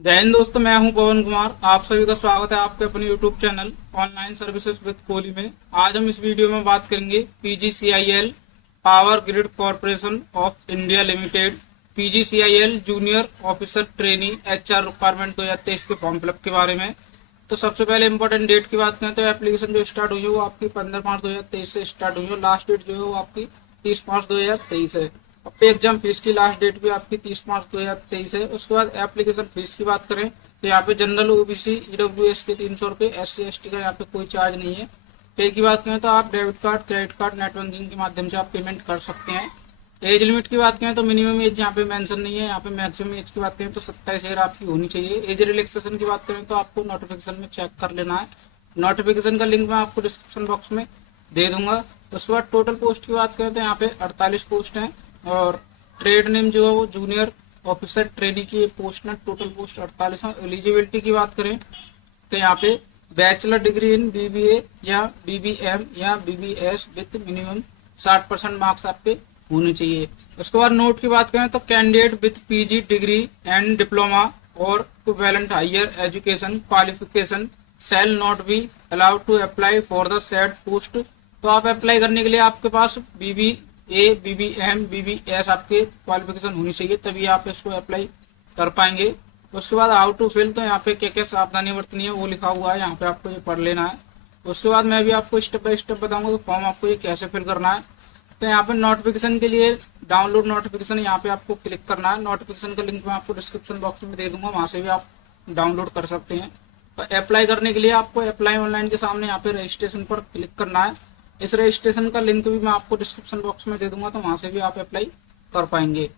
जय हिंद दोस्तों, मैं हूं पवन कुमार। आप सभी का स्वागत है आपके अपने YouTube channel online services with Kohli में। आज हम इस वीडियो में बात करेंगे PGCIL power grid corporation of India limited PGCIL junior officer trainee HR requirement 2023 के फॉर्म फिलअप के बारे में। तो सबसे पहले इंपॉर्टेंट डेट की बात करें तो एप्लीकेशन जो स्टार्ट हुई है वो आपकी 15 मार्च 2023 से स्टार्ट हुई है। लास्ट डेट जो है वो आपकी 30 मार्च 2023 है। अब पे एग्जाम फीस की लास्ट डेट भी आपकी 30 मार्च 2023 है। उसके बाद एप्लीकेशन फीस की बात करें तो यहाँ पे जनरल ओबीसी ईडब्ल्यूएस के 300 रुपए, SC ST का यहाँ पे कोई चार्ज नहीं है। पे की बात करें तो आप debit card, credit card, net banking के माध्यम से आप पेमेंट कर सकते हैं। एज लिमिट की बात करें तो मिनिमम एज यहाँ पे मेंशन नहीं है। यहाँ पे मैक्सिमम एज की बात करें तो 27 ईयर आपकी होनी चाहिए। एज रिलैक्सेशन की बात करें तो आपको नोटिफिकेशन में चेक कर लेना है। नोटिफिकेशन का लिंक मैं आपको डिस्क्रिप्शन बॉक्स में दे दूंगा। उसके बाद टोटल पोस्ट की बात करें तो यहाँ पे 48 पोस्ट हैं और ट्रेड नेम जो है वो जूनियर ऑफिसर ट्रेनी की पोस्ट है। टोटल पोस्ट 48 है। एलिजिबिलिटी की बात करें तो यहाँ पे बैचलर डिग्री इन बीबीए या बीबीएम या बीबीएस विद मिनिमम 60% मार्क्स आपके होने चाहिए। उसके बाद नोट की बात करें तो candidate with PG degree and diploma और equivalent higher education qualification shall not be allowed to apply for the said post. तो आप अप्लाई करने के लिए आपके पास BBA, BBM, BBS आपके क्वालिफिकेशन होनी चाहिए, तभी आप इसको अप्लाई कर पाएंगे। उसके बाद हाउ टू फिल, तो यहाँ पे क्या क्या सावधानी बरतनी है वो लिखा हुआ है, यहाँ पे आपको ये पढ़ लेना है। उसके बाद मैं भी आपको स्टेप बाय स्टेप बताऊंगा कि फॉर्म आपको ये कैसे फिल करना है। तो यहाँ पे नोटिफिकेशन के लिए डाउनलोड नोटिफिकेशन यहाँ पे आपको क्लिक करना है। नोटिफिकेशन का लिंक मैं आपको डिस्क्रिप्शन बॉक्स में दे दूंगा, वहां से भी आप डाउनलोड कर सकते हैं। तो अप्लाई करने के लिए आपको अप्लाई ऑनलाइन के सामने यहाँ पे रजिस्ट्रेशन पर क्लिक करना है। इस रजिस्ट्रेशन का लिंक भी मैं आपको डिस्क्रिप्शन बॉक्स में दे दूंगा, तो वहां से भी आप अप्लाई कर पाएंगे।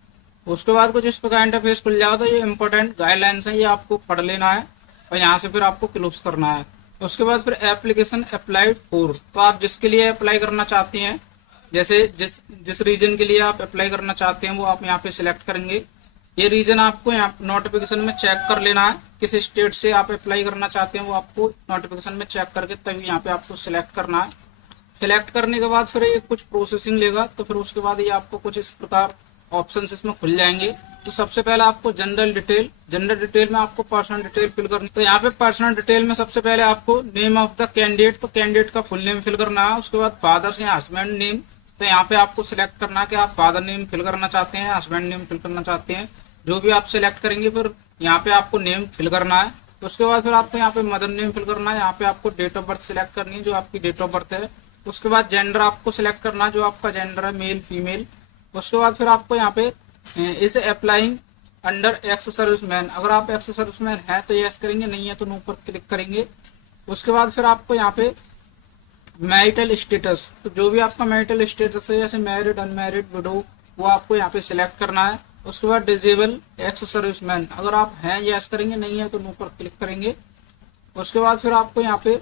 उसके बाद कुछ इस प्रकार इंटरफेस खुल जाएगा। तो ये इंपॉर्टेंट गाइडलाइंस है, ये आपको पढ़ लेना है और यहाँ से फिर आपको क्लोज करना है। उसके बाद फिर एप्लीकेशन अप्लाइड फॉर, तो आप जिसके लिए अप्लाई करना चाहते हैं, जैसे जिस रीजन के लिए आप अप्लाई करना चाहते हैं वो आप यहाँ पे सिलेक्ट करेंगे। ये रीजन आपको यहाँ नोटिफिकेशन में चेक कर लेना है, किस स्टेट से आप अप्लाई करना चाहते हैं वो आपको नोटिफिकेशन में चेक करके तभी यहाँ पे आपको सिलेक्ट करना है। सिलेक्ट करने के बाद फिर ये कुछ प्रोसेसिंग लेगा, तो फिर उसके बाद ये आपको कुछ इस प्रकार ऑप्शन इसमें खुल जाएंगे। तो सबसे पहले आपको जनरल डिटेल में आपको पर्सनल डिटेल फिल करनी। तो यहाँ पे पर्सनल डिटेल में सबसे पहले आपको नेम ऑफ द कैंडिडेट, तो कैंडिडेट का फुल नेम फिल करना है। उसके बाद फादर्स या हस्बैंड नेम, तो यहाँ पे आपको सिलेक्ट करना है कि आप फादर नेम फिल करना चाहते हैं, हस्बैंड नेम फिल करना चाहते हैं। जो भी आप सिलेक्ट करेंगे फिर यहाँ पे आपको नेम फिल करना है। उसके बाद फिर आपको यहाँ पे मदर नेम फिल करना है। यहाँ पे आपको डेट ऑफ बर्थ सिलेक्ट करनी है, जो आपकी डेट ऑफ बर्थ है। उसके बाद जेंडर आपको सिलेक्ट करना है, जो आपका जेंडर है, मेल फीमेल। उसके बाद फिर आपको यहाँ पे इसे अप्लाइंग अंडर एक्स सर्विसमैन, अगर आप एक्स सर्विसमैन है तो यस करेंगे, नहीं है तो नो पर क्लिक करेंगे। उसके बाद फिर आपको यहाँ पे मैरिटल स्टेटस, तो जो भी आपका मैरिटल स्टेटस है, जैसे मैरिड, अनमैरिड, विडो, वो आपको यहाँ पे सिलेक्ट करना है। उसके बाद डिजेबल एक्स सर्विसमैन, अगर आप हैं यस करेंगे, नहीं है तो नो पर क्लिक करेंगे। उसके बाद फिर आपको यहाँ पे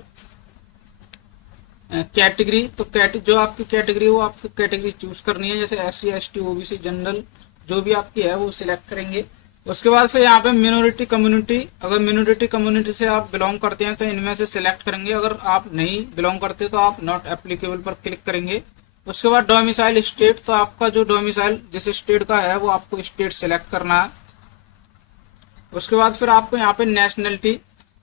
कैटेगरी, तो जो आपकी कैटेगरी वो आपकी कैटेगरी चूज करनी है, जैसे SC ST OBC जनरल जो भी आपकी है वो सिलेक्ट करेंगे। उसके बाद फिर यहाँ पे मिनोरिटी कम्युनिटी, अगर मिनोरिटी कम्युनिटी से आप बिलोंग करते हैं तो इनमें से सिलेक्ट करेंगे, अगर आप नहीं बिलोंग करते तो आप नॉट एप्लीकेबल पर क्लिक करेंगे। उसके बाद डोमिसाइल स्टेट, तो आपका जो डोमिसाइल जिस स्टेट का है वो आपको स्टेट सिलेक्ट करना है। उसके बाद फिर आपको यहाँ पे नेशनलिटी,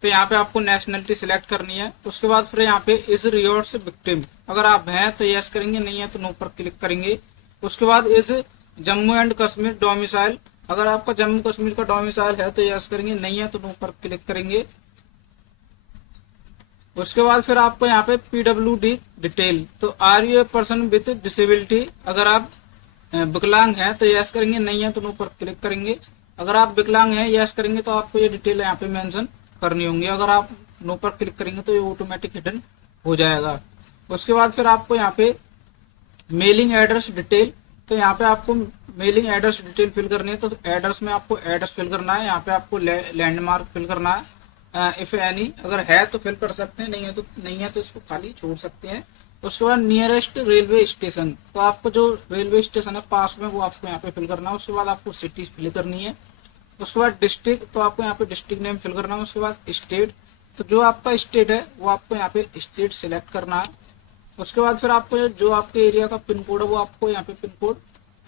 तो यहाँ पे आपको नेशनलिटी सिलेक्ट करनी है। उसके बाद फिर यहाँ पे इज रियोर्स विक्टिम, अगर आप हैं तो यस करेंगे, नहीं है तो नो पर क्लिक करेंगे। उसके बाद is Jammu and Kashmir domicile, अगर आपका जम्मू कश्मीर का डोमिसाइल है तो यस करेंगे, नहीं है तो नो पर क्लिक करेंगे। उसके बाद फिर आपको यहाँ पे PWD डिटेल, तो are you a person with disability, अगर आप विकलांग हैं तो यस करेंगे, नहीं है तो नो पर क्लिक करेंगे। अगर आप विकलांग हैं यस करेंगे तो आपको ये डिटेल यहाँ पे मेंशन करनी होंगी, अगर आप नो पर क्लिक करेंगे तो ये ऑटोमेटिक हिडन हो जाएगा। उसके बाद फिर आपको यहाँ पे मेलिंग एड्रेस डिटेल, तो यहाँ पे आपको मेलिंग एड्रेस डिटेल फिल करनी है। तो एड्रेस में आपको एड्रेस फिल करना है, यहाँ पे आपको लैंडमार्क फिल करना है, इफ एनी, अगर है तो फिल कर सकते हैं, नहीं है तो इसको खाली छोड़ सकते हैं। उसके बाद नियरेस्ट रेलवे स्टेशन, तो आपको जो रेलवे स्टेशन है पास में वो आपको यहाँ पे फिल करना है। उसके बाद आपको सिटी फिल करनी है। उसके बाद डिस्ट्रिक्ट, तो आपको यहाँ पे डिस्ट्रिक्ट नेम फिल करना है। उसके बाद स्टेट, तो जो आपका स्टेट है वो आपको यहाँ पे स्टेट सिलेक्ट करना है। उसके बाद फिर आपको जो आपके एरिया का पिन कोड है वो आपको यहाँ पे पिन कोड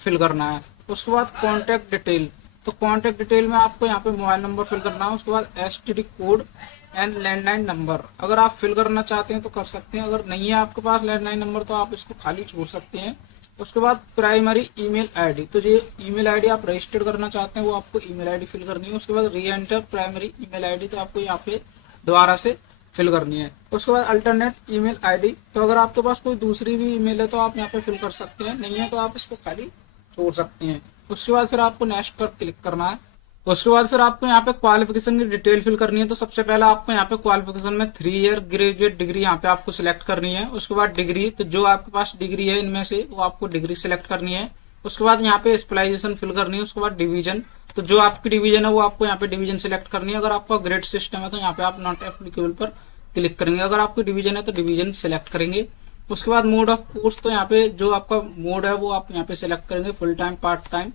फिल करना है। उसके बाद कॉन्टैक्ट डिटेल, तो कॉन्टैक्ट डिटेल में आपको यहाँ पे मोबाइल नंबर फिल करना है, उसके बाद STD code and landline number. अगर आप फिल करना चाहते हैं तो कर सकते हैं, अगर नहीं है आपके पास लैंडलाइन नंबर तो आप इसको खाली छोड़ सकते हैं। उसके बाद प्राइमरी ईमेल आईडी, तो जो ईमेल आईडी आप रजिस्टर्ड करना चाहते हैं वो आपको ईमेल आईडी फिल करनी है। उसके बाद री एंटर प्राइमरी ईमेल आईडी, तो आपको यहाँ पे दोबारा से फिल करनी है। उसके बाद अल्टरनेट ईमेल आईडी, तो अगर आपके पास कोई दूसरी भी ईमेल है तो आप यहाँ पे फिल कर सकते हैं, नहीं है तो आप इसको खाली छोड़ सकते हैं। उसके बाद फिर आपको नेक्स्ट पर क्लिक करना है। उसके बाद फिर आपको यहाँ पे क्वालिफिकेशन की डिटेल फिल करनी है। तो सबसे पहले आपको यहाँ पे क्वालिफिकेशन में 3 ईयर ग्रेजुएट डिग्री यहाँ पे आपको सिलेक्ट करनी है। उसके बाद डिग्री, तो जो आपके पास डिग्री है इनमें से वो आपको डिग्री सिलेक्ट करनी है। उसके बाद यहाँ पे स्पेशलाइजेशन फिल करनी है। उसके बाद डिवीजन, तो जो आपकी डिवीजन है वो आपको यहाँ पे डिवीजन सिलेक्ट करनी है। अगर आपका ग्रेड सिस्टम है तो यहाँ पे आप नॉट एप्लीकेबल पर क्लिक करेंगे, अगर आपकी डिवीजन है तो डिवीजन सिलेक्ट करेंगे। उसके बाद मोड ऑफ कोर्स, तो यहाँ पे जो आपका मोड है वो आप यहाँ पे सिलेक्ट करेंगे, फुल टाइम पार्ट टाइम।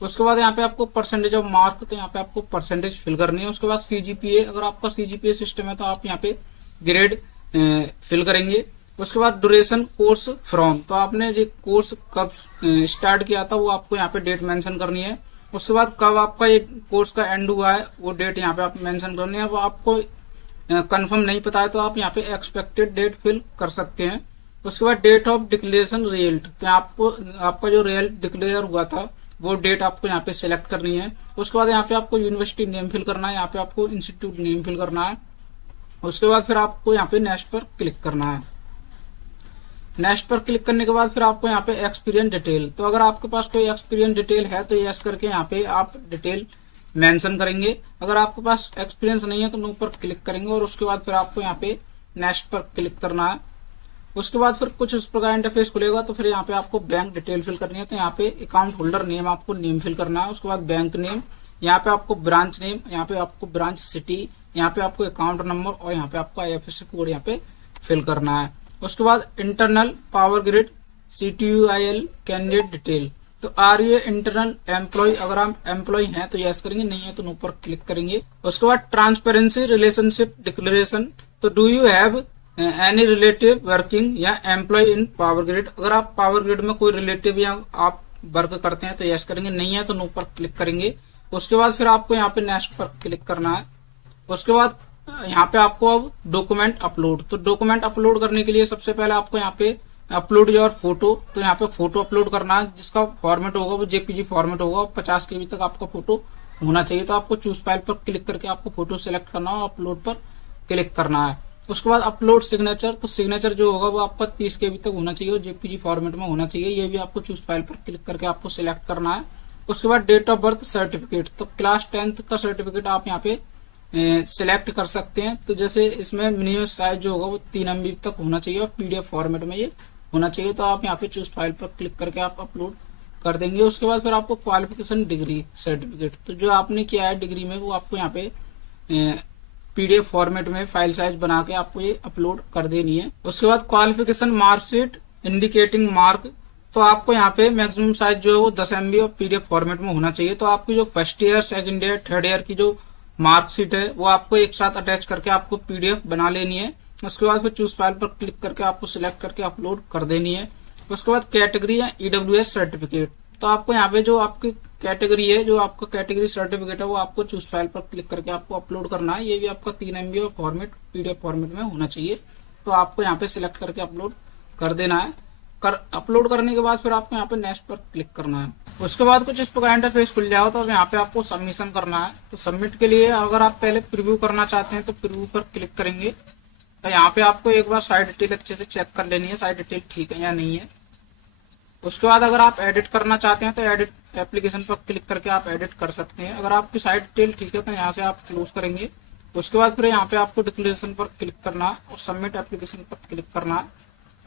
उसके बाद यहाँ पे आपको परसेंटेज ऑफ मार्क, तो यहाँ पे आपको परसेंटेज फिल करनी है। उसके बाद CGPA, अगर आपका CGPA सिस्टम है तो आप यहाँ पे ग्रेड फिल करेंगे। उसके बाद ड्यूरेशन कोर्स फ्रॉम, तो आपने जो कोर्स कब स्टार्ट किया था वो आपको यहाँ पे डेट मेंशन करनी है। उसके बाद कब आपका ये कोर्स का एंड हुआ है वो डेट यहाँ पे आप मेंशन करनी है। वो आपको कंफर्म नहीं पता है तो आप यहाँ पे एक्सपेक्टेड डेट फिल कर सकते हैं। उसके बाद डेट ऑफ डिक्लेरेशन रिजल्ट, तो आपको आपका जो रिजल्ट डिक्लेयर हुआ था वो डेट आपको यहाँ पे सिलेक्ट करनी है। उसके बाद यहाँ पे आपको यूनिवर्सिटी नेम फिल करना है, यहाँ पे आपको इंस्टीट्यूट नेम फिल करना है। उसके बाद फिर आपको यहाँ पे नेक्स्ट पर क्लिक करना है। नेक्स्ट पर क्लिक करने के बाद फिर आपको यहाँ पे एक्सपीरियंस डिटेल, तो अगर आपके पास कोई एक्सपीरियंस डिटेल है तो यस करके यहाँ पे आप डिटेल मेंशन करेंगे। अगर आपके पास एक्सपीरियंस नहीं है तो नो पर क्लिक करेंगे और उसके बाद फिर आपको यहाँ पे नेक्स्ट पर क्लिक करना है। उसके बाद फिर कुछ इस प्रकार इंटरफेस खुलेगा, तो फिर यहाँ पे आपको बैंक डिटेल फिल करनी है। तो यहाँ पे अकाउंट होल्डर नेम आपको नेम फिल करना है। उसके बाद बैंक नेम, यहाँ पे आपको ब्रांच नेम, यहाँ पे आपको ब्रांच सिटी, यहाँ पे आपको अकाउंट नंबर और यहाँ पे आपको IFSC कोड यहाँ पे फिल करना है। उसके बाद internal power grid CTUIL candidate detail, तो आर ये इंटरनल एम्प्लॉय, अगर आप एम्प्लॉय हैं तो यस करेंगे, नहीं है तो नो पर क्लिक करेंगे। उसके बाद ट्रांसपेरेंसी रिलेशनशिप डिक्लेरेशन, तो do you have any relative working या एम्प्लॉय इन पावर ग्रिड, अगर आप पावर ग्रिड में कोई रिलेटिव या आप वर्क करते हैं तो यस करेंगे, नहीं है तो नो पर क्लिक करेंगे। उसके बाद फिर आपको यहाँ पे नेक्स्ट पर क्लिक करना है। उसके बाद यहाँ पे आपको अब डॉक्यूमेंट अपलोड, तो डॉक्यूमेंट अपलोड करने के लिए सबसे पहले आपको यहाँ पे अपलोड योर फोटो, तो यहाँ पे फोटो अपलोड करना है, जिसका फॉर्मेट होगा वो JPG फॉर्मेट होगा, 50 KB तक आपका फोटो होना चाहिए। तो आपको चूज फाइल पर क्लिक करके आपको फोटो सिलेक्ट करना है और अपलोड पर क्लिक करना है। उसके बाद अपलोड सिग्नेचर, तो सिग्नेचर जो होगा वो आपका 30 KB तक होना चाहिए और JPG फॉर्मेट में होना चाहिए, ये भी आपको चूज फाइल पर क्लिक करके आपको सिलेक्ट करना है। उसके बाद डेट ऑफ बर्थ सर्टिफिकेट, तो क्लास 10th का सर्टिफिकेट आप यहाँ पे सिलेक्ट कर सकते हैं। तो जैसे इसमें मिनिमम साइज जो होगा वो 3 MB तक होना चाहिए और PDF फॉर्मेट में ये होना चाहिए। तो आप यहाँ पे चूज फाइल पर क्लिक करके आप अपलोड कर देंगे। उसके बाद फिर आपको क्वालिफिकेशन डिग्री सर्टिफिकेट, तो जो आपने किया है डिग्री में वो आपको यहाँ पे PDF फॉर्मेट में फाइल साइज बना के आपको ये अपलोड कर देनी है। उसके बाद क्वालिफिकेशन मार्कशीट इंडिकेटिंग मार्क, तो आपको यहाँ पे मैक्सिमम साइज जो है वो 10 MB और PDF फॉर्मेट में होना चाहिए। तो आपकी जो first year, second year, third year की जो मार्कशीट है वो आपको एक साथ अटैच करके आपको PDF बना लेनी है। उसके बाद फिर चूज फाइल पर क्लिक करके आपको सिलेक्ट करके अपलोड कर देनी है। उसके बाद कैटेगरी या EWS सर्टिफिकेट, तो आपको यहाँ पे जो आपकी कैटेगरी है, जो आपका कैटेगरी सर्टिफिकेट है वो आपको चूज फाइल पर क्लिक करके आपको अपलोड करना है। ये भी आपका 3 MB और फॉर्मेट PDF फॉर्मेट में होना चाहिए। तो आपको यहाँ पे सिलेक्ट करके अपलोड कर देना है। अपलोड करने के बाद फिर आपको यहाँ पे नेक्स्ट पर क्लिक करना है। उसके बाद कुछ इस प्रकार इंटरफेस खुल जाओ, तो यहाँ पे आपको सबमिशन करना है। तो सबमिट के लिए अगर आप पहले प्रीव्यू करना चाहते हैं तो प्रीव्यू पर क्लिक करेंगे। तो यहाँ पे आपको एक बार साइड डिटेल अच्छे से चेक कर लेनी है, साइड डिटेल ठीक है या नहीं है। उसके बाद अगर आप एडिट करना चाहते हैं तो एडिट एप्लीकेशन पर क्लिक करके आप एडिट कर सकते हैं। अगर आपकी साइड डिटेल ठीक है तो यहाँ से आप क्लोज करेंगे। उसके बाद फिर यहाँ पे आपको डिक्लेरेशन पर क्लिक करना और सबमिट एप्लीकेशन पर क्लिक करना।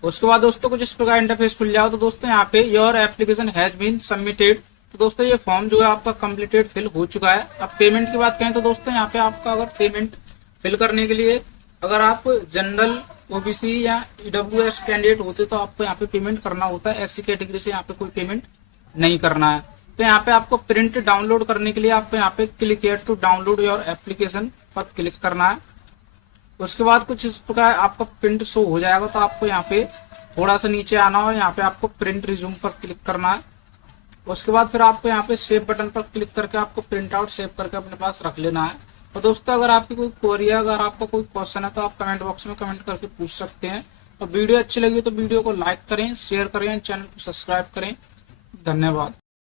उसके बाद दोस्तों कुछ इस प्रकार इंटरफेस खुल जाओ, तो दोस्तों यहाँ पे your application has been submitted, तो दोस्तों ये फॉर्म जो है आपका कंप्लीटेड फिल हो चुका है। अब पेमेंट की बात करें तो दोस्तों यहाँ पे आपका अगर पेमेंट फिल करने के लिए अगर आप जनरल, OBC या EWS कैंडिडेट होते तो आपको यहाँ पे पेमेंट करना होता है। SC कैटेगरी से यहाँ पे कोई पेमेंट नहीं करना है। तो यहाँ पे आपको प्रिंट डाउनलोड करने के लिए आपको यहाँ पे click here to download your application पर क्लिक करना है। उसके बाद कुछ इस प्रकार आपका प्रिंट शो हो जाएगा, तो आपको यहाँ पे थोड़ा सा नीचे आना और यहाँ पे आपको प्रिंट रिज्यूम पर क्लिक करना है। उसके बाद फिर आपको यहाँ पे सेव बटन पर क्लिक करके आपको प्रिंट आउट सेव करके अपने पास रख लेना है। और दोस्तों अगर आपकी कोई क्वेरी है, अगर आपका कोई क्वेश्चन है तो आप कमेंट बॉक्स में कमेंट करके पूछ सकते हैं। और वीडियो अच्छी लगी तो वीडियो को लाइक करें, शेयर करें, चैनल को सब्सक्राइब करें। धन्यवाद।